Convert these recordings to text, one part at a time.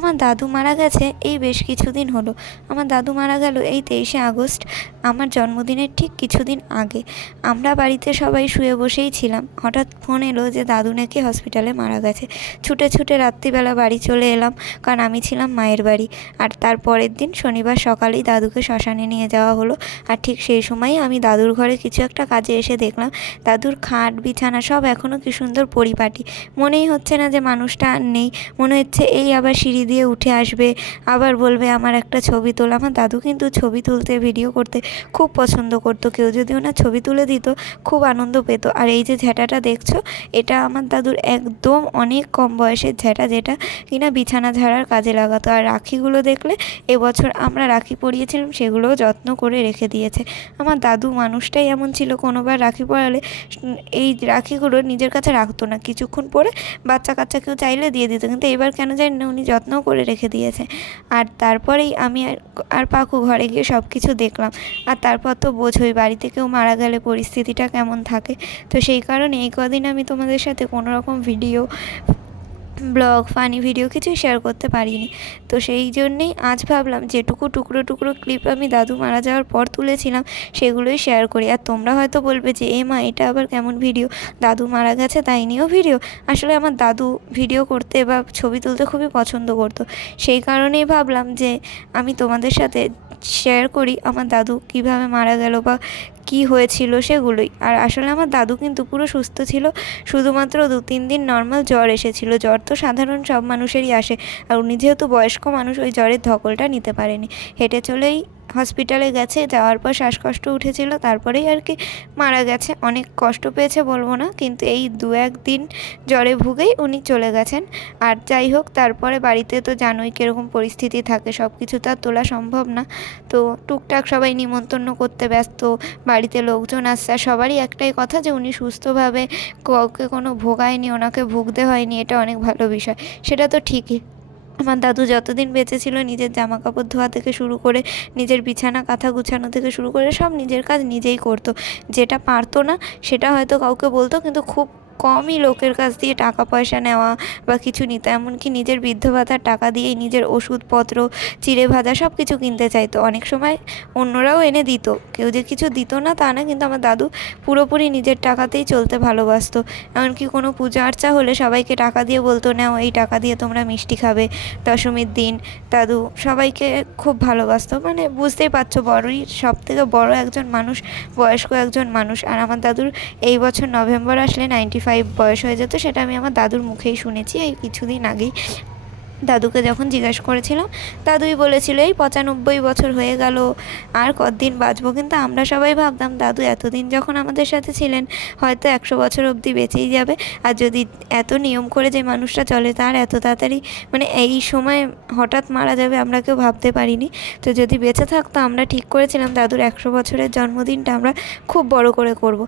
আমার দাদু মারা গেছে, এই বেশ কিছুদিন হলো। আমার দাদু মারা গেল এই তেইশে আগস্ট, আমার জন্মদিনের ঠিক কিছুদিন আগে। আমরা বাড়িতে সবাই শুয়ে বসেই ছিলাম। হঠাৎ ফোন এলো যে দাদু নাকি হসপিটালে মারা গেছে। ছুটে ছুটে রাত্রিবেলা বাড়ি চলে এলাম, কারণ আমি ছিলাম মায়ের বাড়ি। আর তার পরের দিন শনিবার সকালেই দাদুকে শ্মশানে নিয়ে যাওয়া হলো। আর ঠিক সেই সময়ই আমি দাদুর ঘরে কিছু একটা কাজে এসে দেখলাম। দাদুর খাট, বিছানা সব এখনও কি সুন্দর পরিপাটি। মনেই হচ্ছে না যে মানুষটা আর নেই। মনে হচ্ছে এই আবার সিঁড়ি দিয়ে উঠে আসবে, আবার বলবে, আমার একটা ছবি তোল। আমার দাদু কিন্তু ছবি তুলতে ভিডিও করতে খুব পছন্দ করতো। কেউ যদি ওনার ছবি তুলে দিত, খুব আনন্দ পেত। আর এই যে ঝ্যাঁটাটা দেখছ, এটা আমার দাদুর একদম অনেক কম বয়সের ঝ্যাঁটা যেটা কিনা বিছানা ঝাড়ার কাজে লাগাতো। আর রাখিগুলো দেখলে, এবছর আমরা রাখি পরিয়েছিলাম, সেগুলোও যত্ন করে রেখে দিয়েছে। আমার দাদু মানুষটাই এমন ছিল, কোনোবার রাখি পরালে এই রাখিগুলো নিজের কাছে রাখতো না। কিছুক্ষণ পরে বাচ্চা কাচ্চা কেউ চাইলে দিয়ে দিত, কিন্তু এবার কেন জানি না উনি যত্ন করে রেখে দিয়েছে। আর তারপরেই আমি আর আর পাকু ঘরে গিয়ে সব কিছু দেখলাম। আর তারপর তো বোঝোই, বাড়িতে কেউ মারা গেলে পরিস্থিতিটা কেমন থাকে? তো সেই কারণে এই কদিন আমি তোমাদের সাথে কোনো রকম ভিডিও ব্লগ, ফানি ভিডিও কিছুই শেয়ার করতে পারিনি। তো সেই জন্যেই আজ ভাবলাম যেটুকু টুকরো টুকরো ক্লিপ আমি দাদু মারা যাওয়ার পর তুলেছিলাম, সেগুলোই শেয়ার করি। আর তোমরা হয়তো বলবে যে, এ মা, এটা আবার কেমন ভিডিও দাদু মারা গেছে, তাই নিয়েও ভিডিও আসলে আমার দাদু ভিডিও করতে বা ছবি তুলতে খুবই পছন্দ করতো। সেই কারণেই ভাবলাম যে, আমি তোমাদের সাথে শেয়ার করি আমার দাদু কীভাবে মারা গেল বা কী হয়েছিল সেগুলোই। আর আসলে আমার দাদু কিন্তু পুরো সুস্থ ছিল, শুধুমাত্র দু তিন দিন নর্মাল জ্বর এসেছিল। জ্বর তো সাধারণ সব মানুষেরই আসে। আর উনি যেহেতু বয়স্ক মানুষ, ওই জ্বরের ধকলটা নিতে পারেনি। হেঁটে চলেই হসপিটালে গেছে, যাওয়ার পর শ্বাসকষ্ট উঠেছিল, তারপরেই আর কি মারা গেছে। অনেক কষ্ট পেয়েছে বলব না, কিন্তু এই দু এক দিন জ্বরে ভুগেই উনি চলে গেছেন। আর যাই হোক, তারপরে বাড়িতে তো জানোই কীরকম পরিস্থিতি থাকে সব কিছু তো আর তোলা সম্ভব না। তো টুকটাক সবাই নিমন্ত্রণ করতে ব্যস্ত, বাড়িতে লোকজন আসছে, আর সবারই একটাই কথা যে উনি সুস্থভাবে কাউকে কোনো ভোগায়নি, ওনাকে ভুগতে হয়নি, এটা অনেক ভালো বিষয়। সেটা তো ঠিকই। আমার দাদু যতদিন বেঁচে ছিল নিজের জামা কাপড় ধোয়া থেকে শুরু করে নিজের বিছানা কাঁথা গুছানো থেকে শুরু করে সব নিজের কাজ নিজেই করতো। যেটা পারতো না সেটা হয়তো কাউকে বলতো, কিন্তু খুব কমই লোকের কাছ দিয়ে টাকা পয়সা নেওয়া বা কিছু নিত, এমনকি নিজের বৃদ্ধ ভাতার টাকা দিয়েই নিজের ওষুধপত্র, চিড়ে ভাজা সব কিছু কিনতে চাইতো। অনেক সময় অন্যরাও এনে দিত। কেউ যে কিছু দিত না তা না, কিন্তু আমার দাদু পুরোপুরি নিজের টাকাতেই চলতে ভালোবাসতো। এমনকি কোনো পূজা আর্চা হলে সবাইকে টাকা দিয়ে বলতো, নাও এই টাকা দিয়ে তোমরা মিষ্টি খাবে। দশমীর দিন দাদু সবাইকে খুব ভালোবাসতো। মানে বুঝতেই পারছ, বড়ই সব থেকে বড় একজন মানুষ, বয়স্ক একজন মানুষ। আর আমার দাদুর এই বছর নভেম্বর আসলে নাইনটি ফাইভ বয়স হয়ে যেত, সেটা আমি আমার দাদুর মুখেই শুনেছি। এই কিছুদিন আগেই দাদুকে যখন জিজ্ঞেস করেছিলাম, দাদুই বলেছিল, এই পঁচানব্বই বছর হয়ে গেল, আর কতদিন বাঁচবো? কিন্তু আমরা সবাই ভাবতাম, দাদু, এতদিন যখন আমাদের সাথে ছিলেন, হয়তো একশো বছর অবধি বেঁচেই যাবে। আর যদি এত নিয়ম করে যে মানুষটা চলে, তার এত তাড়াতাড়ি মানে এই সময় হঠাৎ মারা যাবে, আমরা কেউ ভাবতে পারিনি। তো যদি বেঁচে থাকতো, আমরা ঠিক করেছিলাম, দাদুর একশো বছরের জন্মদিনটা আমরা খুব বড় করে করব।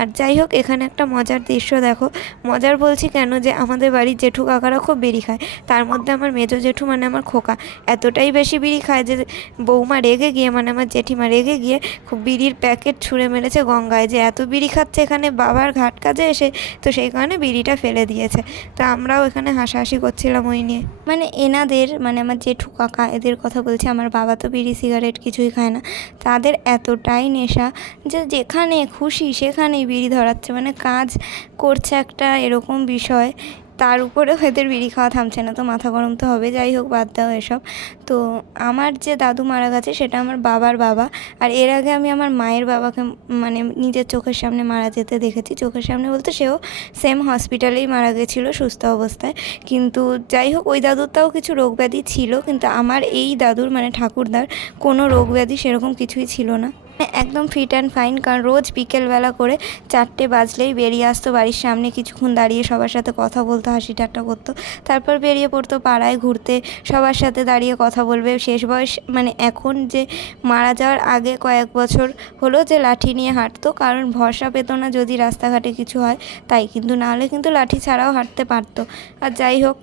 আর যাই হোক এখানে একটা মজার দৃশ্য দেখো। মজার বলছি কেন যে, আমাদের বাড়ির জেঠু কাকারা খুব বিড়ি খায়। তার মধ্যে আমার মেজো জেঠু মানে আমার খোকা। এতটাই বেশি বিড়ি খায় যে, বৌমা রেগে গিয়ে মানে আমার জেঠিমা রেগে গিয়ে খুব বিড়ির প্যাকেট ছুঁড়ে মেরেছে গঙ্গায় যে, এত বিড়ি খাচ্ছে এখানে, বাবার ঘাট কাজে এসে। তো সেই কারণে বিড়িটা ফেলে দিয়েছে। তো আমরাও এখানে হাসাহাসি করছিলাম ওই নিয়ে। মানে এনাদের মানে আমার জেঠু কাকা, এদের কথা বলছি, আমার বাবা তো বিড়ি, সিগারেট কিছুই খায় না। তাদের এতটাই নেশা যে, যেখানে খুশি সেখানেই বিড়ি ধরাচ্ছে মানে কাজ করছে একটা এরকম বিষয়। তার উপরেও এদের বিড়ি খাওয়া থামছে না, তো মাথা গরম তো হবে, যাই হোক বাদ দাও এসব। তো আমার যে দাদু মারা গেছে, সেটা আমার বাবার বাবা। আর এর আগে আমি আমার মায়ের বাবাকে মানে নিজের চোখের সামনে মারা যেতে দেখেছি। চোখের সামনে বলতে সেও সেম হসপিটালেই মারা গেছিল সুস্থ অবস্থায়। কিন্তু যাই হোক, ওই দাদুরটাও কিছু রোগ ব্যাধি ছিল, কিন্তু আমার এই দাদুর মানে ঠাকুরদার, কোনো রোগ ব্যাধি সেরকম কিছুই ছিল না। একদম ফিট অ্যান্ড ফাইন কারণ রোজ বিকেলবেলা করে চারটে বাজলেই বেরিয়ে আসতো বাড়ির সামনে, কিছুক্ষণ দাঁড়িয়ে সবার সাথে কথা বলতো, হাসি ঠাট্টা করতো। তারপর বেরিয়ে পড়তো পাড়ায় ঘুরতে, সবার সাথে দাঁড়িয়ে কথা বলবে। শেষ বয়স মানে এখন যে মারা যাওয়ার আগে কয়েক বছর হলো যে লাঠি নিয়ে হাঁটতো, কারণ ভরসা পেত না যদি রাস্তাঘাটে কিছু হয়, তাই কিন্তু নাহলে কিন্তু লাঠি ছাড়াও হাঁটতে পারতো। আর যাই হোক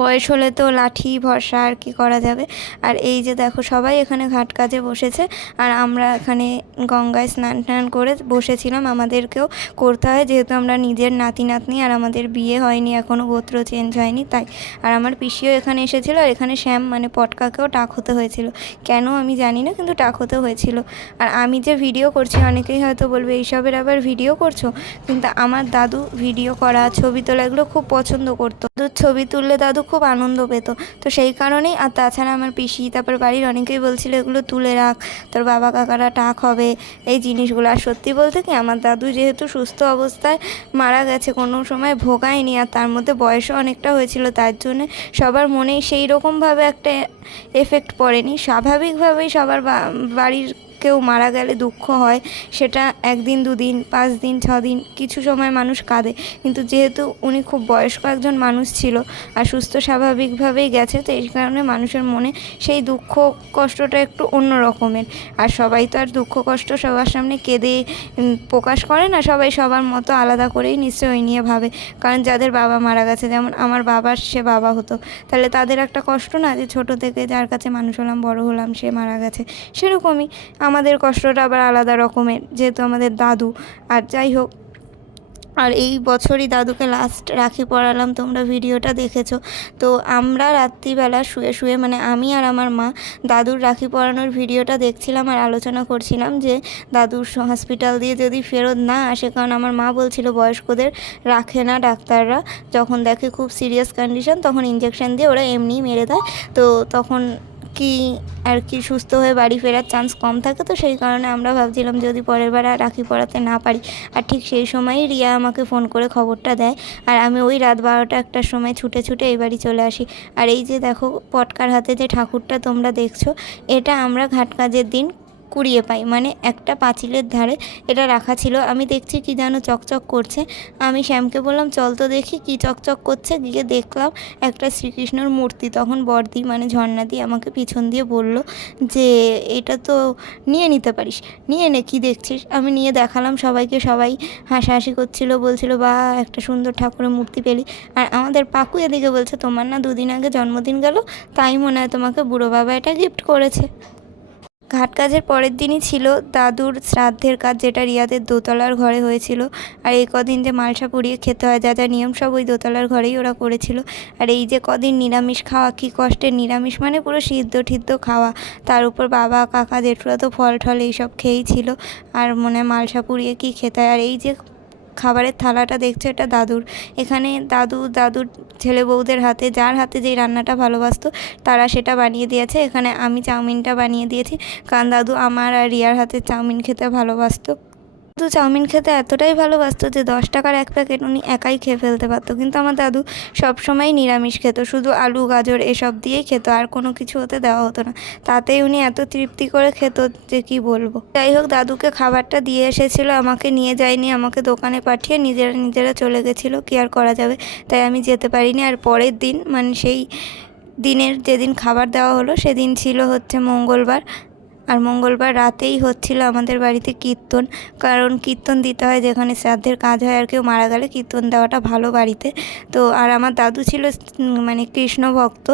বয়স হলে তো লাঠি, ভরসা আর কি করা যাবে? আর এই যে দেখো সবাই এখানে ঘাট কাজে বসেছে, আর আমরা এখানে গঙ্গায় স্নান টান করে বসেছিলাম। আমাদেরকেও করতে হয়, যেহেতু আমরা নিজের নাতি নাতনি, আর আমাদের বিয়ে হয়নি এখনও গোত্র চেঞ্জ হয়নি, তাই। আর আমার পিসিও এখানে এসেছিল, আর এখানে শ্যাম মানে পটকাকেও টাক হতে হয়েছিল। কেন আমি জানি না, কিন্তু টাক হতে হয়েছিল। আর আমি যে ভিডিও করছি, অনেকেই হয়তো বলবে, এইসবের আবার ভিডিও করছ? কিন্তু আমার দাদু ভিডিও করা, ছবি তোলা এগুলো খুব পছন্দ করতো। ছবি তুললে দাদু খুব আনন্দ পেত। তো সেই কারণেই, আর তাছাড়া আমার পিসি, তারপর বাড়ির অনেকেই বলছিল, এগুলো তুলে রাখ, তোর বাবা কাকারা টাক হবে। এই জিনিসগুলো। আর সত্যি বলতে কি, আমার দাদু যেহেতু সুস্থ অবস্থায় মারা গেছে, কোনো সময় ভোগায়নি, আর তার মধ্যে বয়সও অনেকটা হয়েছিল, তার জন্যে সবার মনেই সেই রকমভাবে একটা এফেক্ট পড়েনি। স্বাভাবিকভাবেই সবার বাড়ির কেউ মারা গেলে দুঃখ হয়, সেটা একদিন, দুদিন পাঁচ দিন ছ দিন কিছু সময় মানুষ কাঁদে। কিন্তু যেহেতু উনি খুব বয়স্ক একজন মানুষ ছিল আর সুস্থ স্বাভাবিকভাবেই গেছে, তো এই কারণে মানুষের মনে সেই দুঃখ কষ্টটা একটু অন্য রকমের। আর সবাই তো আর দুঃখ, কষ্ট সবার সামনে কেঁদে প্রকাশ করে না, সবাই সবার মতো আলাদা করেই নিশ্চয়ই ওই নিয়ে ভাবে। কারণ যাদের বাবা মারা গেছে, যেমন আমার বাবার সে বাবা হতো। তাহলে তাদের একটা কষ্ট না যে ছোট থেকে যার কাছে মানুষ হলাম, বড় হলাম, সে মারা গেছে, সেরকমই। আমাদের কষ্টটা আবার আলাদা রকমের, যেহেতু আমাদের দাদু। আর যাই হোক, আর এই বছরই দাদুকে লাস্ট রাখি পরালাম, তোমরা ভিডিওটা দেখেছ। তো আমরা রাত্রিবেলা শুয়ে শুয়ে মানে আমি আর আমার মা, দাদুর রাখি পরানোর ভিডিওটা দেখছিলাম আর আলোচনা করছিলাম যে দাদুর হসপিটাল দিয়ে যদি ফেরত না আসে, কারণ আমার মা বলছিল বয়স্কদের রাখে না ডাক্তাররা। যখন দেখে খুব সিরিয়াস কন্ডিশন তখন ইঞ্জেকশন দিয়ে ওরা এমনিই মেরে দেয়। তো তখন কি আর কি সুস্থ হয়ে বাড়ি ফেরার চান্স কম থাকে, তো সেই কারণে আমরা ভাবছিলাম যদি পরের বার আর রাখি পড়াতে না পারি, আর ঠিক সেই সময়ই রিয়া আমাকে ফোন করে খবরটা দেয়, আর আমি ওই রাত বারোটা একটার সময় ছুটে ছুটে এই বাড়ি চলে আসি। আর এই যে দেখো পটকার হাতে যে ঠাকুরটা তোমরা দেখছ, এটা আমরা ঘাট কাজের দিন কুড়িয়ে পাই। মানে একটা পাঁচিলের ধারে এটা রাখা ছিল। আমি দেখছি কি যেন চকচক করছে। আমি শ্যামকে বললাম, চল তো দেখি কি চকচক করছে। গিয়ে দেখলাম একটা শ্রীকৃষ্ণর মূর্তি। তখন বর্দি মানে ঝর্ণাদি আমাকে পিছন দিয়ে বলল যে, এটা তো নিয়ে নিতে পারিস। নিয়ে নে, কি দেখছিস? আমি নিয়ে দেখালাম সবাইকে। সবাই হাসাহাসি করছিল, বলছিল, বা, একটা সুন্দর ঠাকুরের মূর্তি পেলি। আর আমাদের পাকু এদিকে বলছে, তোমার না দুদিন আগে জন্মদিন গেল, তাই মনে হয় তোমাকে বুড়ো বাবা এটা গিফট করেছে। ঘাট কাজের পরের দিনই ছিল দাদুর শ্রাদ্ধের কাজ, যেটা রিয়াদের দোতলার ঘরে হয়েছিল। আর এই কদিন যে মালসা পুড়িয়ে খেতে হয়, যা যা নিয়ম সব ওই দোতলার ঘরেই ওরা করেছিল। আর এই যে কদিন নিরামিষ খাওয়া, কী কষ্টে নিরামিষ মানে পুরো সিদ্ধ ঠিদ্ধ খাওয়া। তার উপর বাবা, কাকা, জেঠুরা তো ফল ঠল এইসব খেয়েই ছিল। আর মনে মালসা পুড়িয়ে কী খেতে হয়। আর এই যে খাবারের থালাটা দেখছ? এটা দাদুর। এখানে দাদু, দাদুর ছেলে বউদের হাতে, যার হাতে যেই রান্নাটা ভালোবাসতো, তারা সেটা বানিয়ে দিয়েছে। এখানে আমি চাউমিনটা বানিয়ে দিয়েছি। কারণ দাদু আমার আর রিয়ার হাতে চাউমিন খেতে ভালোবাসতো। দাদু চাউমিন খেতে এতটাই ভালোবাসতো যে দশ টাকার এক প্যাকেট উনি একাই খেয়ে ফেলতে পারতো। কিন্তু আমার দাদু সবসময় নিরামিষ খেত, শুধু আলু, গাজর এসব দিয়েই খেত, আর কোনো কিছু হতে দেওয়া হতো না। তাতেই উনি এত তৃপ্তি করে খেত যে কি বলব। যাই হোক, দাদুকে খাবারটা দিয়ে এসেছিল, আমাকে নিয়ে যায়নি, আমাকে দোকানে পাঠিয়ে নিজেরা নিজেরা চলে গেছিল, কি আর করা যাবে? তাই আমি যেতে পারিনি। আর পরের দিন মানে সেই দিনের যেদিন খাবার দেওয়া হলো, সেদিন ছিল হচ্ছে মঙ্গলবার। আর মঙ্গলবার রাতেই হচ্ছিল আমাদের বাড়িতে কীর্তন। কারণ কীর্তন দিতে হয় যেখানে শ্রাদ্ধের কাজ হয় আর কেউ মারা গেলে কীর্তন দেওয়াটা ভালো বাড়িতে। তো আর আমার দাদু ছিল মানে কৃষ্ণ ভক্ত।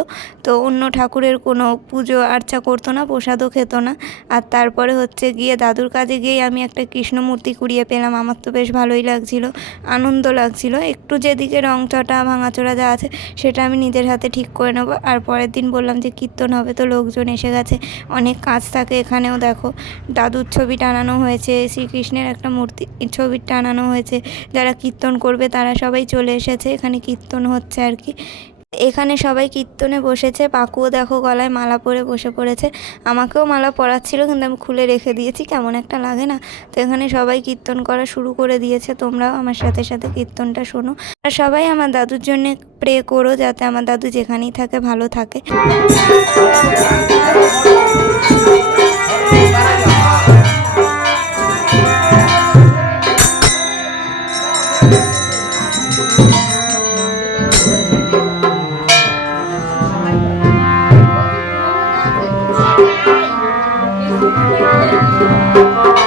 তো অন্য ঠাকুরের কোনো পুজো আর্চা করতো না, প্রসাদও খেত না। আর তারপরে হচ্ছে গিয়ে দাদুর কাজে গিয়ে আমি একটা কৃষ্ণ মূর্তি কুড়িয়ে পেলাম। আমার তো বেশ ভালোই লাগছিল, আনন্দ লাগছিল। একটু যেদিকে রং চটা ভাঙাচোরা যা আছে সেটা আমি নিজের হাতে ঠিক করে নেব। আর পরের দিন বললাম যে কীর্তন হবে তো লোকজন এসে গেছে। অনেক কাজ থাকে এখানেও দেখো, দাদুর ছবি টানানো হয়েছে, শ্রীকৃষ্ণের একটা মূর্তি ছবি টানানো হয়েছে, যারা কীর্তন করবে তারা সবাই চলে এসেছে, এখানে কীর্তন হচ্ছে আর কি। এখানে সবাই কীর্তনে বসেছে, পাকুও দেখো গলায় মালা পরে বসে পড়েছে, আমাকেও মালা পরাচ্ছিল কিন্তু আমি খুলে রেখে দিয়েছি, কেমন একটা লাগে না? তো এখানে সবাই কীর্তন করা শুরু করে দিয়েছে, তোমরাও আমার সাথে সাথে কীর্তনটা শোনো। আর সবাই আমার দাদুর জন্য প্রে করো, যাতে আমার দাদু যেখানেই থাকে ভালো থাকে। Thank you.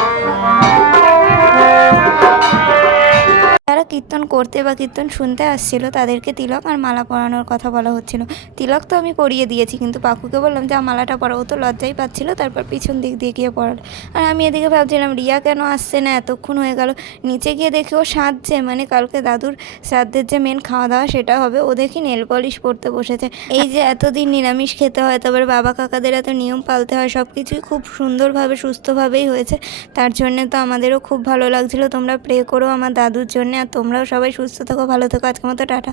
কীর্তন করতে বা কীর্তন শুনতে আসছিল, তাদেরকে তিলক আর মালা পরানোর কথা বলা হচ্ছিল। তিলক তো আমি পরিয়ে দিয়েছি, কিন্তু পাকুকে বললাম, যে মালাটা পরা। ও তো লজ্জাই পাচ্ছিল, তারপর পিছন দিক দিয়ে গিয়ে পড়ালো। আর আমি এদিকে ভাবছিলাম, রিয়া কেন আসছে না? এতক্ষণ হয়ে গেল। নিচে গিয়ে দেখি ও সাজছে মানে কালকে দাদুর শ্রাদ্ধের যে মেন খাওয়া দাওয়া সেটা হবে। ও দেখি নেল পলিশ পরতে বসেছে। এই যে এতদিন নিরামিষ খেতে হয়, তারপরে বাবা কাকাদের এত নিয়ম পালতে হয় সব কিছুই খুব সুন্দরভাবে, সুস্থভাবেই হয়েছে। তার জন্য তো আমাদেরও খুব ভালো লাগছিল। তোমরা প্রে করো আমার দাদুর জন্য, আর তোমরাও সবাই সুস্থ থাকো ভালো থাকো। আজকের মতো টাটা।